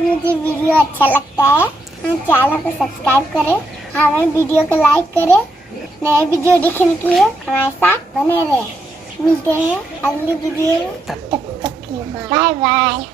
अगर मुझे वीडियो अच्छा लगता है चैनल को सब्सक्राइब करें, हमें वीडियो को लाइक करें, नए वीडियो देखने के लिए हमारे साथ बने रहें। मिलते हैं अगली वीडियो में, तब तक के लिए बाय बाय।